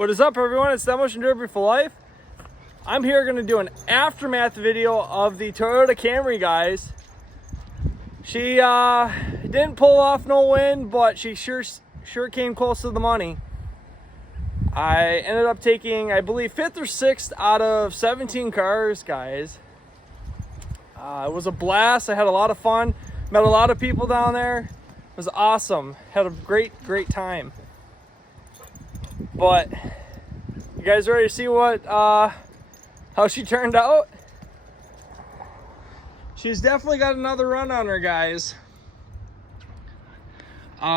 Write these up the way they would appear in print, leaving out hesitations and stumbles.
What is up, everyone? It's Demolition Derby for Life. I'm here going to do an aftermath video of the Toyota Camry, guys. She didn't pull off no win, but she sure came close to the money. I ended up taking, I believe, 5th or 6th out of 17 cars, guys. It was a blast. I had a lot of fun. Met a lot of people down there. It was awesome. Had a great time. But you guys ready to see what how she turned out? She's definitely got another run on her, guys.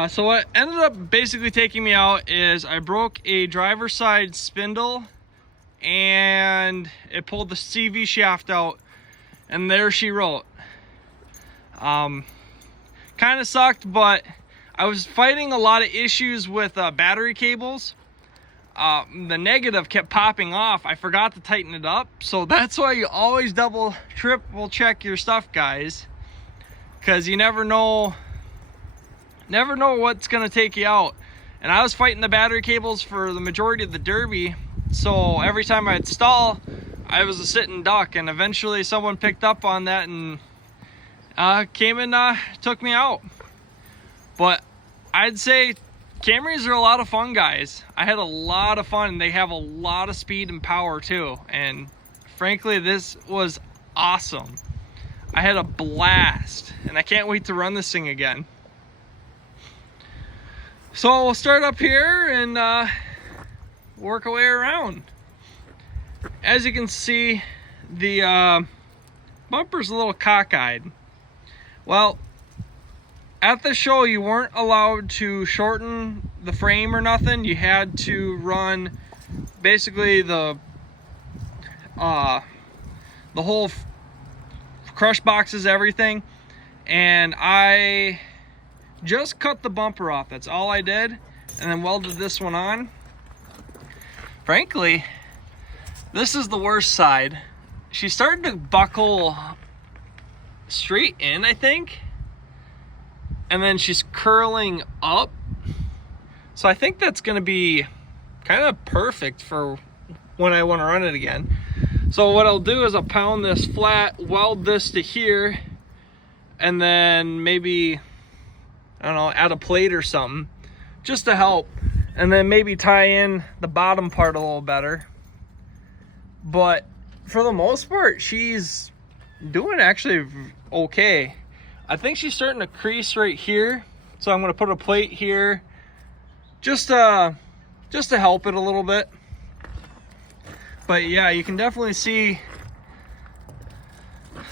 So what ended up basically taking me out is I broke a driver's side spindle and it pulled the CV shaft out, and there she wrote. Kind of sucked, but I was fighting a lot of issues with battery cables. The negative kept popping off. I forgot to tighten it up, so that's why you always triple check your stuff, guys, because you never know what's gonna take you out. And I was fighting the battery cables for the majority of the derby, so every time I'd stall, I was a sitting duck, and eventually someone picked up on that and came and took me out. But I'd say Camrys are a lot of fun, guys. I had a lot of fun. They have a lot of speed and power too, and frankly, this was awesome. I had a blast, and I can't wait to run this thing again. So we'll start up here and work our way around. As you can see, the bumper's a little cockeyed. Well, at the show, you weren't allowed to shorten the frame or nothing. You had to run basically the whole crush boxes, everything. And I just cut the bumper off. That's all I did. And then welded this one on. Frankly, this is the worst side. She started to buckle straight in, I think. And then she's curling up. So I think that's going to be kind of perfect for when I want to run it again. So what I'll do is I'll pound this flat, weld this to here, and then maybe, I don't know, add a plate or something just to help. And then maybe tie in the bottom part a little better. But for the most part, she's doing actually okay. I think she's starting to crease right here, so I'm going to put a plate here just to help it a little bit. But yeah, you can definitely see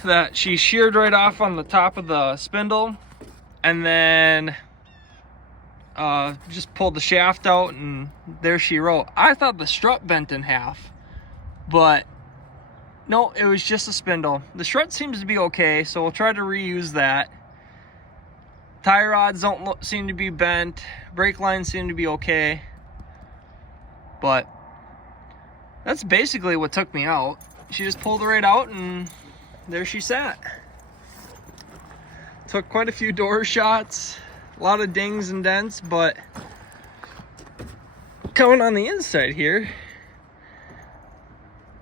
that she sheared right off on the top of the spindle, and then just pulled the shaft out, and there she wrote. I thought the strut bent in half, but no, it was just a spindle. The strut seems to be okay, so we'll try to reuse that. Tie rods don't seem to be bent. Brake lines seem to be okay. But that's basically what took me out. She just pulled it right out, and there she sat. Took quite a few door shots, a lot of dings and dents, but coming on the inside here,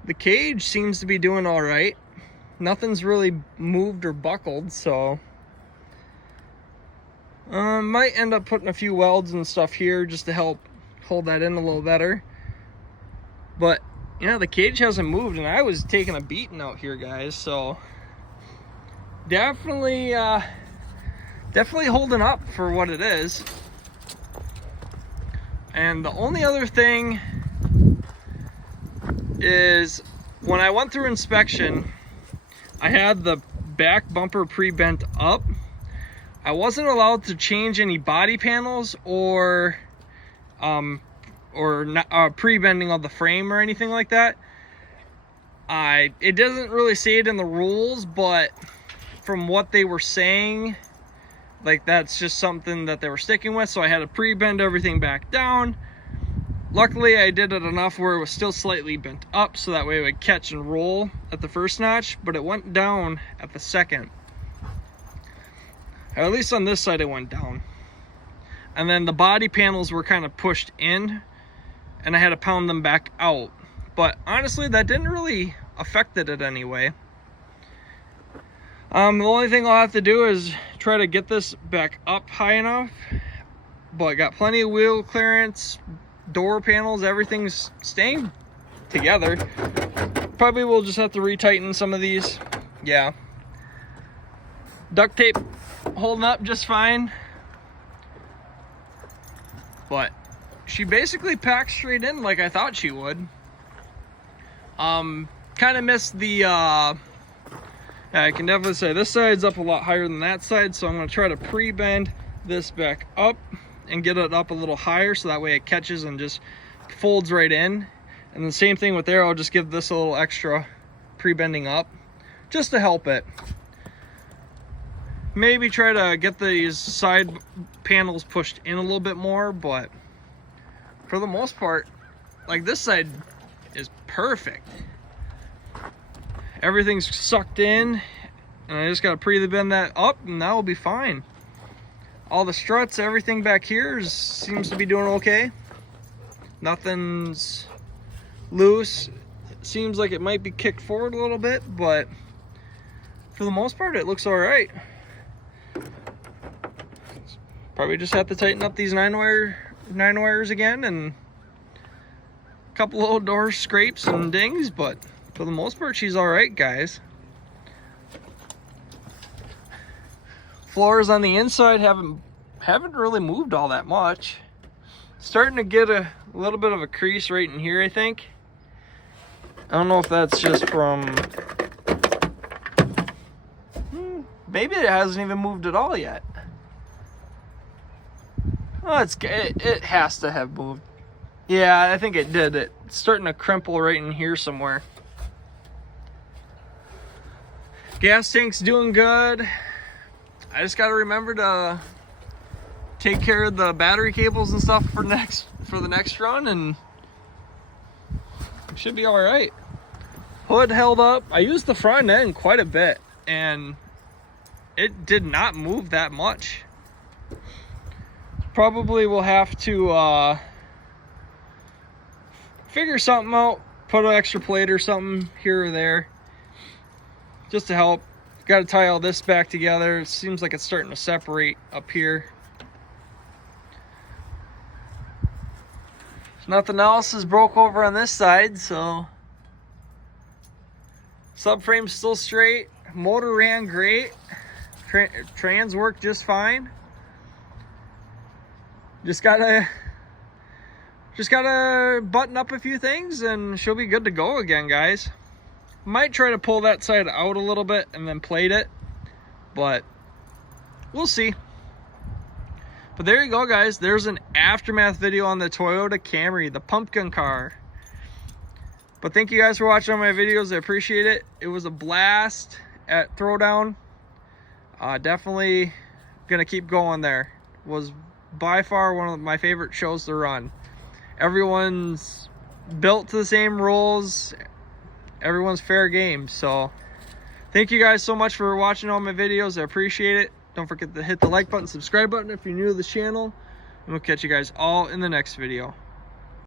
the cage seems to be doing all right. Nothing's really moved or buckled, so might end up putting a few welds and stuff here just to help hold that in a little better. But yeah, the cage hasn't moved, and I was taking a beating out here, guys, so definitely holding up for what it is. And the only other thing is, when I went through inspection, I had the back bumper pre-bent up. I wasn't allowed to change any body panels or pre-bending of the frame or anything like that. It doesn't really say it in the rules, but from what they were saying, like, that's just something that they were sticking with. So I had to pre-bend everything back down. Luckily, I did it enough where it was still slightly bent up, so that way it would catch and roll at the first notch, but it went down at the second. Or at least on this side it went down. And then the body panels were kind of pushed in and I had to pound them back out. But honestly, that didn't really affect it anyway. The only thing I'll have to do is try to get this back up high enough, but got plenty of wheel clearance, door panels, everything's staying together. Probably will just have to retighten some of these. Yeah, duct tape holding up just fine, but she basically packed straight in like I thought she would. Kind of missed the I can definitely say this side's up a lot higher than that side, so I'm going to try to pre-bend this back up and get it up a little higher so that way it catches and just folds right in. And the same thing with there, I'll just give this a little extra pre-bending up just to help it. Maybe try to get these side panels pushed in a little bit more, but for the most part, like this side is perfect. Everything's sucked in, and I just got to pre-bend that up and that will be fine. All the struts, everything back here seems to be doing okay. Nothing's loose. It seems like it might be kicked forward a little bit, but for the most part it looks all right. Probably just have to tighten up these nine wires again, and a couple little door scrapes and dings, but for the most part she's all right, guys. Floors on the inside haven't really moved all that much. Starting to get a little bit of a crease right in here, I think. I don't know if that's just from maybe it hasn't even moved at all yet. Oh, it has to have moved. Yeah, I think it did. It's starting to crimple right in here somewhere. Gas tank's doing good. I just got to remember to take care of the battery cables and stuff for the next run, and should be all right. Hood held up. I used the front end quite a bit, and it did not move that much. Probably will have to figure something out, put an extra plate or something here or there, just to help. Got to tie all this back together. It seems like it's starting to separate up here. Nothing else is broke over on this side, so subframe's still straight. Motor ran great. Trans worked just fine. Just gotta button up a few things and she'll be good to go again, guys. Might try to pull that side out a little bit and then plate it, but we'll see. But there you go, guys. There's an aftermath video on the Toyota Camry, the pumpkin car. But thank you guys for watching all my videos. I appreciate it. It was a blast at Throwdown. Definitely gonna keep going there. Was by far one of my favorite shows to run. Everyone's built to the same rules. Everyone's fair game. So thank you guys so much for watching all my videos. I appreciate it. Don't forget to hit the like button, subscribe button if you're new to the channel, and we'll catch you guys all in the next video.